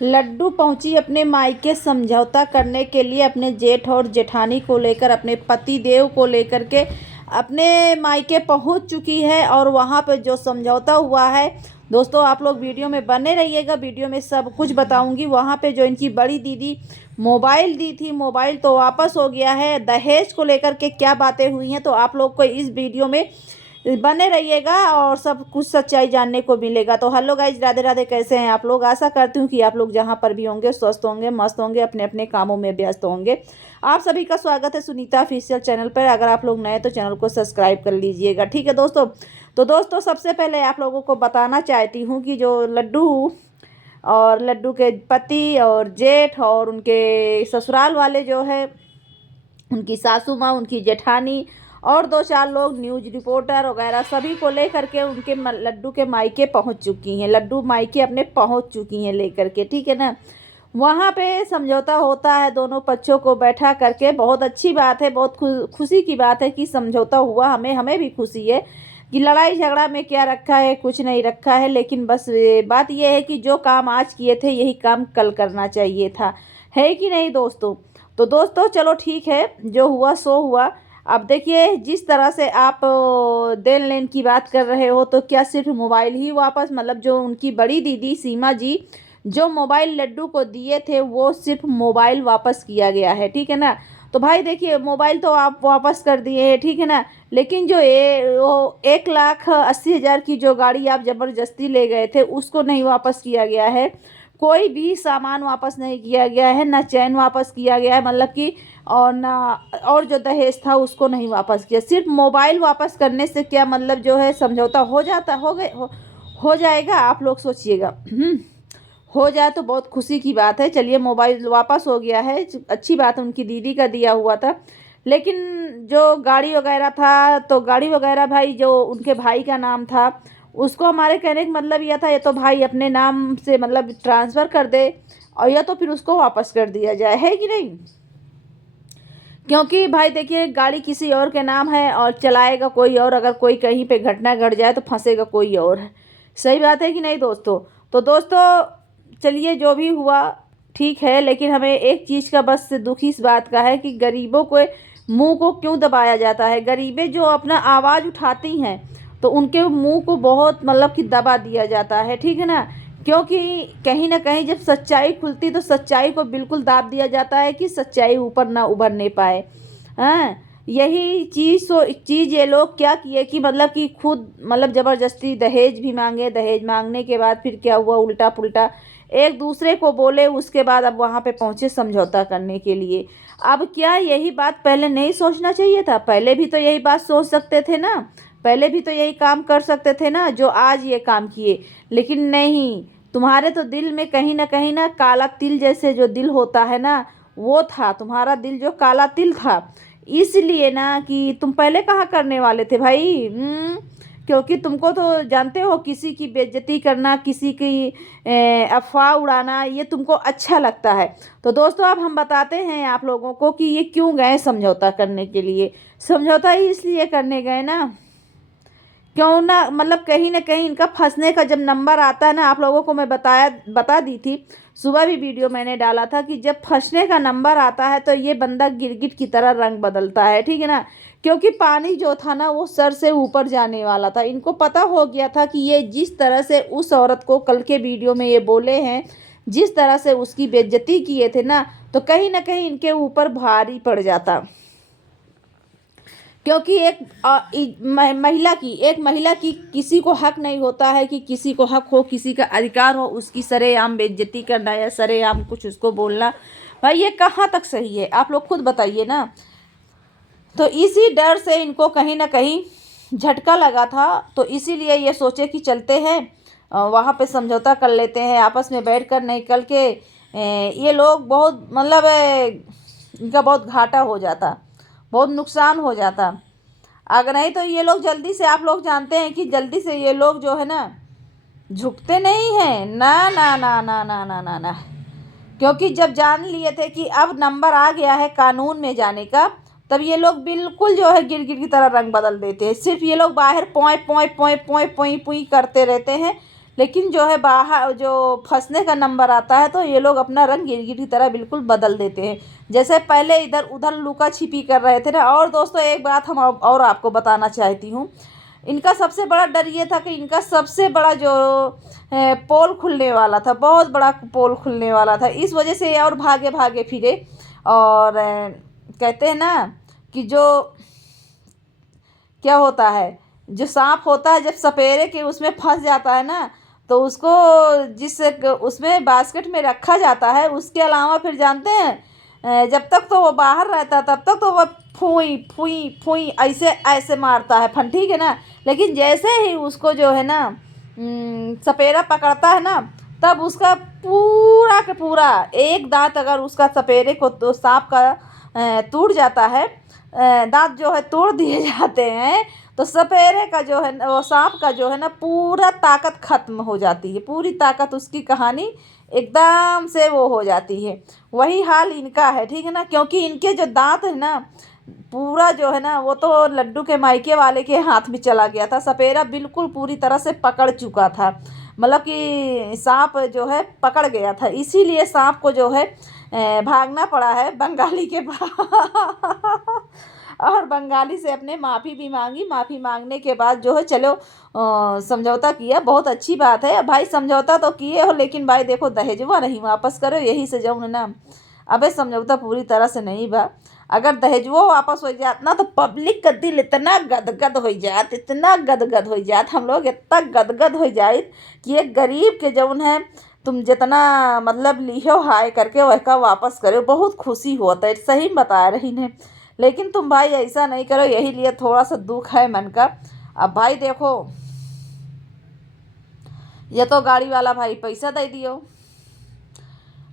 लड्डू पहुंची अपने मायके समझौता करने के लिए अपने जेठ और जेठानी को लेकर, अपने पति देव को लेकर के अपने मायके पहुंच चुकी है। और वहां पे जो समझौता हुआ है दोस्तों, आप लोग वीडियो में बने रहिएगा, वीडियो में सब कुछ बताऊंगी। वहां पे जो इनकी बड़ी दीदी मोबाइल दी थी, मोबाइल तो वापस हो गया है। दहेज को लेकर के क्या बातें हुई हैं तो आप लोग को इस वीडियो में बने रहिएगा और सब कुछ सच्चाई जानने को मिलेगा। तो हेलो गाइज, राधे राधे, कैसे हैं आप लोग। आशा करती हूँ कि आप लोग जहाँ पर भी होंगे स्वस्थ होंगे, मस्त होंगे, अपने अपने कामों में व्यस्त होंगे। आप सभी का स्वागत है सुनीता ऑफिशियल चैनल पर। अगर आप लोग नए तो चैनल को सब्सक्राइब कर लीजिएगा, ठीक है दोस्तों। तो दोस्तों, सबसे पहले आप लोगों को बताना चाहती हूँ कि जो लड्डू और लड्डू के पति और जेठ और उनके ससुराल वाले जो है, उनकी सासू माँ, उनकी जेठानी और 2-4 लोग न्यूज़ रिपोर्टर वगैरह सभी को लेकर के उनके लड्डू के मायके पहुंच चुकी हैं। लड्डू मायके अपने पहुंच चुकी हैं लेकर के, ठीक है ना। वहाँ पे समझौता होता है दोनों पक्षों को बैठा करके। बहुत अच्छी बात है, बहुत खुशी की बात है कि समझौता हुआ। हमें भी खुशी है कि लड़ाई झगड़ा में क्या रखा है, कुछ नहीं रखा है। लेकिन बस बात यह है कि जो काम आज किए थे यही काम कल करना चाहिए था, है कि नहीं दोस्तों। तो दोस्तों चलो ठीक है, जो हुआ सो हुआ। अब देखिए, जिस तरह से आप देन लेन की बात कर रहे हो तो क्या सिर्फ मोबाइल ही वापस, मतलब जो उनकी बड़ी दीदी सीमा जी जो मोबाइल लड्डू को दिए थे वो सिर्फ मोबाइल वापस किया गया है, ठीक है ना। तो भाई देखिए, मोबाइल तो आप वापस कर दिए हैं, ठीक है ना। लेकिन जो वो 1,80,000 की जो गाड़ी आप ज़बरदस्ती ले गए थे उसको नहीं वापस किया गया है। कोई भी सामान वापस नहीं किया गया है, ना चैन वापस किया गया है, मतलब कि और ना और जो दहेज था उसको नहीं वापस किया। सिर्फ मोबाइल वापस करने से क्या मतलब जो है समझौता हो जाता हो जाएगा, आप लोग सोचिएगा। हो जाए तो बहुत खुशी की बात है। चलिए, मोबाइल वापस हो गया है, अच्छी बात है, उनकी दीदी का दिया हुआ था। लेकिन जो गाड़ी वगैरह था, तो गाड़ी वगैरह भाई जो उनके भाई का नाम था उसको हमारे कहने का मतलब यह था, ये तो भाई अपने नाम से मतलब ट्रांसफ़र कर दे और या तो फिर उसको वापस कर दिया जाए, है कि नहीं। क्योंकि भाई देखिए, गाड़ी किसी और के नाम है और चलाएगा कोई और, अगर कोई कहीं पे घटना घट जाए तो फंसेगा कोई और है। सही बात है कि नहीं दोस्तों। तो दोस्तों चलिए, जो भी हुआ ठीक है, लेकिन हमें एक चीज़ का बस दुख इस बात का है कि गरीबों को मुंह को क्यों दबाया जाता है। गरीबें जो अपना आवाज़ उठाती हैं तो उनके मुंह को बहुत मतलब कि दबा दिया जाता है, ठीक है ना। क्योंकि कहीं ना कहीं जब सच्चाई खुलती तो सच्चाई को बिल्कुल दाब दिया जाता है कि सच्चाई ऊपर ना उभरने पाए। हाँ, यही चीज़ ये लोग क्या किए कि मतलब कि खुद मतलब ज़बरदस्ती दहेज भी मांगे। दहेज मांगने के बाद फिर क्या हुआ, उल्टा पुल्टा एक दूसरे को बोले। उसके बाद अब वहाँ पे पहुँचे समझौता करने के लिए। अब क्या यही बात पहले नहीं सोचना चाहिए था? पहले भी तो यही बात सोच सकते थे ना, पहले भी तो यही काम कर सकते थे ना जो आज ये काम किए। लेकिन नहीं, तुम्हारे तो दिल में कहीं ना काला तिल जैसे जो दिल होता है ना, वो था तुम्हारा दिल जो काला तिल था। इसलिए ना कि तुम पहले कहाँ करने वाले थे भाई। क्योंकि तुमको तो जानते हो, किसी की बेइज्जती करना, किसी की अफवाह उड़ाना, ये तुमको अच्छा लगता है। तो दोस्तों, अब हम बताते हैं आप लोगों को कि ये क्यों गए समझौता करने के लिए। समझौता ही इसलिए करने गए ना, क्यों ना मतलब कहीं ना कहीं इनका फंसने का जब नंबर आता है ना, आप लोगों को मैं बता दी थी, सुबह भी वीडियो मैंने डाला था कि जब फंसने का नंबर आता है तो ये बंदा गिरगिट की तरह रंग बदलता है, ठीक है ना। क्योंकि पानी जो था ना वो सर से ऊपर जाने वाला था। इनको पता हो गया था कि ये जिस तरह से उस औरत को कल के वीडियो में ये बोले हैं, जिस तरह से उसकी बेइज्जती किए थे ना, तो कहीं ना कहीं इनके ऊपर भारी पड़ जाता। क्योंकि एक महिला की किसी को हक नहीं होता है कि किसी को हक हो, किसी का अधिकार हो उसकी सरेआम बेइज्जती करना या सरेआम कुछ उसको बोलना। भाई ये कहाँ तक सही है, आप लोग खुद बताइए ना। तो इसी डर से इनको कहीं ना कहीं झटका लगा था। तो इसीलिए ये सोचे कि चलते हैं वहाँ पे समझौता कर लेते हैं, आपस में बैठ कर निकल के। ये लोग बहुत मतलब इनका बहुत घाटा हो जाता, बहुत नुकसान हो जाता। अगर नहीं तो ये लोग जल्दी से, आप लोग जानते हैं कि जल्दी से ये लोग जो है ना झुकते नहीं हैं, ना ना ना ना ना ना ना ना। क्योंकि जब जान लिए थे कि अब नंबर आ गया है कानून में जाने का, तब ये लोग बिल्कुल जो है गिरगिट की तरह रंग बदल देते हैं। सिर्फ ये लोग बाहर पोए पोए पोए पोए पोई पुई करते रहते हैं, लेकिन जो है बाहर जो फंसने का नंबर आता है तो ये लोग अपना रंग गिरगिट की तरह बिल्कुल बदल देते हैं। जैसे पहले इधर उधर लुका छिपी कर रहे थे ना। और दोस्तों एक बात हम और आपको बताना चाहती हूँ। इनका सबसे बड़ा डर ये था कि इनका सबसे बड़ा जो पोल खुलने वाला था, बहुत बड़ा पोल खुलने वाला था। इस वजह से ये और भागे भागे फिरे। और कहते हैं ना कि जो क्या होता है, जो सांप होता है जब सपेरे के उसमें फंस जाता है ना, तो उसको जिस उसमें बास्केट में रखा जाता है, उसके अलावा फिर जानते हैं जब तक तो वो बाहर रहता तब तक तो वो फूई फूई फूई ऐसे ऐसे मारता है फन, ठीक है ना। लेकिन जैसे ही उसको जो है ना सपेरा पकड़ता है ना, तब उसका पूरा का पूरा एक दांत अगर उसका सपेरे को तो सांप का टूट जाता है, दांत जो है तोड़ दिए जाते हैं, तो सपेरे का जो है वो सांप का जो है ना पूरा ताकत खत्म हो जाती है। पूरी ताकत उसकी कहानी एकदम से वो हो जाती है। वही हाल इनका है, ठीक है ना। क्योंकि इनके जो दांत है ना पूरा जो है ना वो तो लड्डू के मायके वाले के हाथ में चला गया था। सपेरा बिल्कुल पूरी तरह से पकड़ चुका था, मतलब कि सांप जो है पकड़ गया था। इसीलिए सांप को जो है भागना पड़ा है बंगाली के पास। और बंगाली से अपने माफ़ी भी मांगी। माफ़ी मांगने के बाद जो है चलो समझौता किया, बहुत अच्छी बात है भाई। समझौता तो किए हो, लेकिन भाई देखो दहेजवा नहीं वापस करो, यही से जाऊँ ना। अबे समझौता पूरी तरह से नहीं बा। अगर दहेजवा वापस हो जात ना तो पब्लिक का दिल इतना गदगद हो जात, इतना गदगद हो जात, हम लोग इतना गदगद हो जाए कि एक गरीब के जौन है तुम जितना मतलब लिहो हाय करके वह वापस करो, बहुत खुशी होता है। सही बता रही ने। लेकिन तुम भाई ऐसा नहीं करो, यही लिए थोड़ा सा दुख है मन का। अब भाई देखो, ये तो गाड़ी वाला भाई पैसा दे दियो,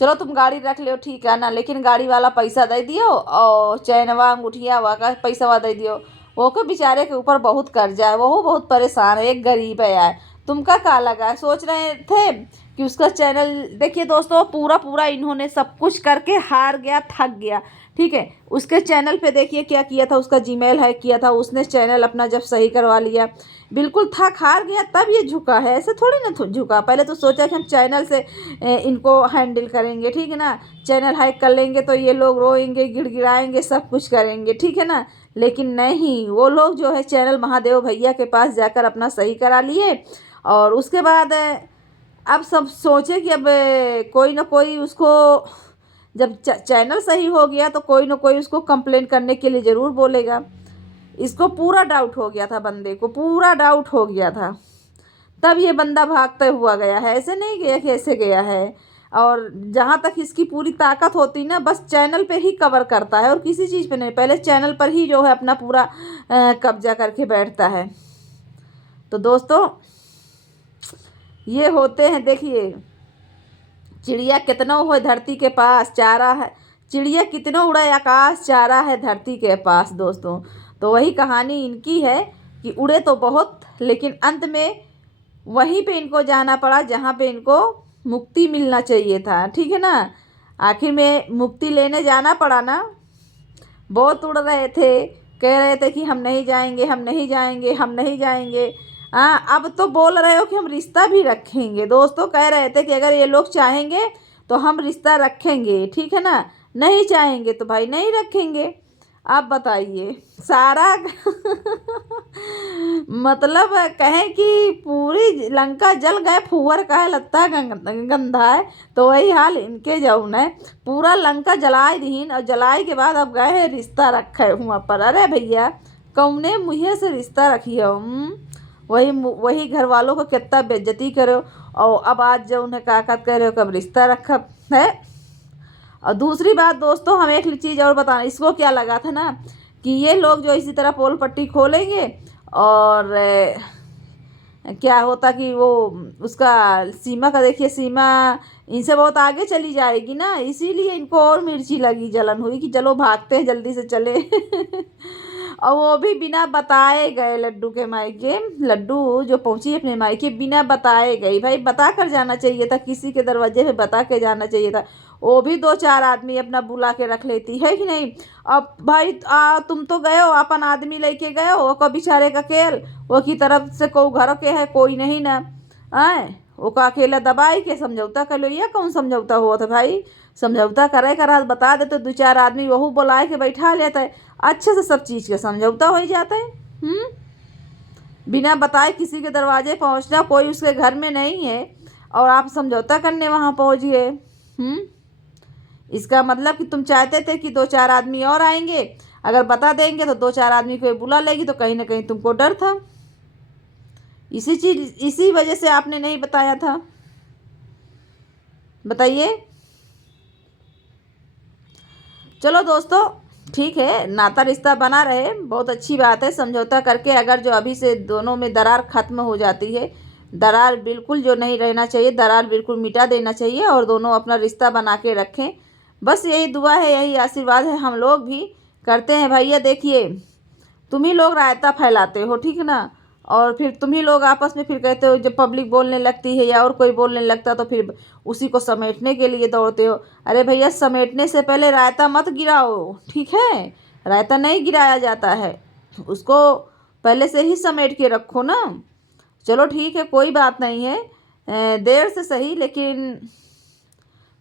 चलो तुम गाड़ी रख लो ठीक है ना, लेकिन गाड़ी वाला पैसा दे दियो और चैनवा अंगूठिया वा का पैसा दे दियो। वो को बेचारे के ऊपर बहुत कर्जा है, वो बहुत परेशान है, एक गरीब है यार। तुमका क्या लगा है, सोच रहे थे कि उसका चैनल देखिए दोस्तों, पूरा पूरा इन्होंने सब कुछ करके हार गया, थक गया, ठीक है। उसके चैनल पे देखिए क्या किया था, उसका जीमेल हैक किया था उसने, चैनल अपना जब सही करवा लिया, बिल्कुल थक हार गया तब ये झुका है, ऐसे थोड़ी ना झुका। पहले तो सोचा कि हम चैनल से इनको हैंडल करेंगे, ठीक है ना। चैनल हैक कर लेंगे तो ये लोग रोएंगे गिड़गिड़ाएंगे सब कुछ करेंगे, ठीक है ना। लेकिन नहीं, वो लोग जो है चैनल महादेव भैया के पास जाकर अपना सही करा लिए। और उसके बाद अब सब सोचे कि अब कोई ना कोई उसको, जब चैनल सही हो गया तो कोई ना कोई उसको कंप्लेन करने के लिए ज़रूर बोलेगा। इसको पूरा डाउट हो गया था, बंदे को पूरा डाउट हो गया था, तब ये बंदा भागते हुआ गया है, ऐसे नहीं गया कि ऐसे गया है। और जहाँ तक इसकी पूरी ताकत होती ना, बस चैनल पे ही कवर करता है और किसी चीज़ पे नहीं, पहले चैनल पर ही जो है अपना पूरा कब्जा करके बैठता है। तो दोस्तों ये होते हैं, देखिए चिड़िया कितनों हो धरती के पास चारा है, चिड़िया कितनों उड़े आकाश चारा है धरती के पास दोस्तों। तो वही कहानी इनकी है कि उड़े तो बहुत, लेकिन अंत में वहीं पे इनको जाना पड़ा जहाँ पे इनको मुक्ति मिलना चाहिए था, ठीक है ना। आखिर में मुक्ति लेने जाना पड़ा ना। बहुत उड़ रहे थे, कह रहे थे कि हम नहीं जाएंगे, हम नहीं जाएंगे, हम नहीं जाएंगे। हाँ, अब तो बोल रहे हो कि हम रिश्ता भी रखेंगे। दोस्तों कह रहे थे कि अगर ये लोग चाहेंगे तो हम रिश्ता रखेंगे, ठीक है ना। नहीं चाहेंगे तो भाई नहीं रखेंगे। आप बताइए सारा मतलब कहें कि पूरी लंका जल गए, फूहर का है लत्ता गंधा है। तो वही हाल इनके जौन है, पूरा लंका जलाए दीन और जलाए के बाद अब गए हैं रिश्ता रखे हुआ पर। अरे भैया कौने मुँहे से रिश्ता रखी हो, वही घर वालों को कितना बेइज्जती करो। और अब आज जो उन्हें काकत कर रहे हो कब रिश्ता रखा है। और दूसरी बात दोस्तों, हम एक चीज़ और बताना, इसको क्या लगा था ना कि ये लोग जो इसी तरह पोल पट्टी खोलेंगे और क्या होता कि वो उसका सीमा का देखिए, सीमा इनसे बहुत आगे चली जाएगी ना, इसीलिए इनको और मिर्ची लगी, जलन हुई कि चलो भागते हैं जल्दी से चले। और वो भी बिना बताए गए लड्डू के मायके, लड्डू जो पहुंची अपने मायके बिना बताए गई। भाई बता कर जाना चाहिए था, किसी के दरवाजे पे बता के जाना चाहिए था। वो भी दो चार आदमी अपना बुला के रख लेती है कि नहीं। अब भाई तुम तो गए हो, अपन आदमी लेके गए हो, को बेचारे का केल वो की तरफ से को घर के है कोई नहीं ना। आए वो का अकेला दबाई के समझौता कर लो, यह कौन समझौता हुआ था भाई। समझौता करे करा बता दे तो 2-4 आदमी वहू बुलाए के बैठा लेता है, अच्छे से सब चीज़ का समझौता हो ही जाता है। बिना बताए किसी के दरवाजे पहुंचना, कोई उसके घर में नहीं है और आप समझौता करने वहाँ पहुँच गए। इसका मतलब कि तुम चाहते थे कि 2-4 आदमी और आएंगे, अगर बता देंगे तो 2-4 आदमी को बुला लेगी, तो कहीं ना कहीं तुमको डर था, इसी वजह से आपने नहीं बताया था। बताइए। चलो दोस्तों, ठीक है, नाता रिश्ता बना रहे, बहुत अच्छी बात है। समझौता करके अगर जो अभी से दोनों में दरार ख़त्म हो जाती है, दरार बिल्कुल जो नहीं रहना चाहिए, दरार बिल्कुल मिटा देना चाहिए और दोनों अपना रिश्ता बना के रखें। बस यही दुआ है, यही आशीर्वाद है, हम लोग भी करते हैं। भैया देखिए, तुम ही लोग रायता फैलाते हो, ठीक है ना, और फिर तुम ही लोग आपस में फिर कहते हो, जब पब्लिक बोलने लगती है या और कोई बोलने लगता तो फिर उसी को समेटने के लिए दौड़ते हो। अरे भैया, समेटने से पहले रायता मत गिराओ, ठीक है। रायता नहीं गिराया जाता है, उसको पहले से ही समेट के रखो ना। चलो ठीक है, कोई बात नहीं है, देर से सही लेकिन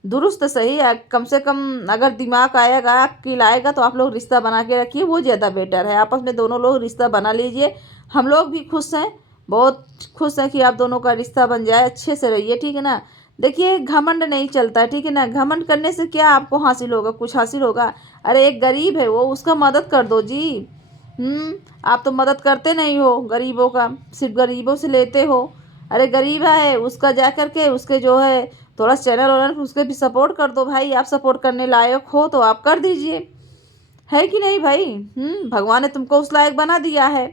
दुरुस्त सही, कम से कम अगर दिमाग आएगा अक्ल आएगा तो आप लोग रिश्ता बना के रखिए, वो ज़्यादा बेटर है। आपस में दोनों लोग रिश्ता बना लीजिए, हम लोग भी खुश हैं, बहुत खुश हैं कि आप दोनों का रिश्ता बन जाए, अच्छे से रहिए, ठीक है ना। देखिए, घमंड नहीं चलता है, ठीक है ना। घमंड करने से क्या आपको हासिल होगा, कुछ हासिल होगा। अरे एक गरीब है वो, उसका मदद कर दो जी। आप तो मदद करते नहीं हो गरीबों का, सिर्फ गरीबों से लेते हो। अरे गरीब है, उसका जा कर के उसके जो है थोड़ा चैनल वैनल उसके भी सपोर्ट कर दो भाई। आप सपोर्ट करने लायक हो तो आप कर दीजिए, है कि नहीं भाई। भगवान ने तुमको उस लायक बना दिया है,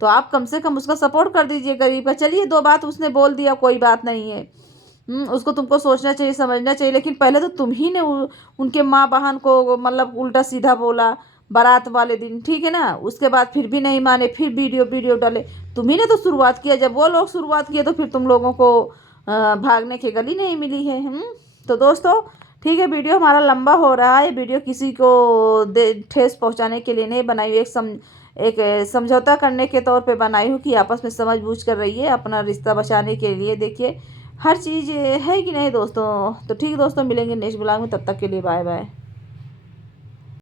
तो आप कम से कम उसका सपोर्ट कर दीजिए गरीब का। चलिए, 2 बात उसने बोल दिया, कोई बात नहीं है। उसको तुमको सोचना चाहिए, समझना चाहिए, लेकिन पहले तो तुम ही ने उनके माँ बहन को मतलब उल्टा सीधा बोला बारात वाले दिन, ठीक है ना। उसके बाद फिर भी नहीं माने, फिर वीडियो वीडियो डाले। तुम ही ने तो शुरुआत किया, जब वो लोग शुरुआत किए तो फिर तुम लोगों को भागने की गली नहीं मिली है। तो दोस्तों, ठीक है, वीडियो हमारा लंबा हो रहा है। वीडियो किसी को ठेस पहुंचाने के लिए नहीं बनाई, एक समझौता करने के तौर पे बनाई हूँ कि आपस में समझ बूझ कर रहिए, अपना रिश्ता बचाने के लिए। देखिए, हर चीज़ है कि नहीं दोस्तों। तो ठीक दोस्तों, मिलेंगे नेक्स्ट ब्लॉग में, तब तक के लिए बाय बाय।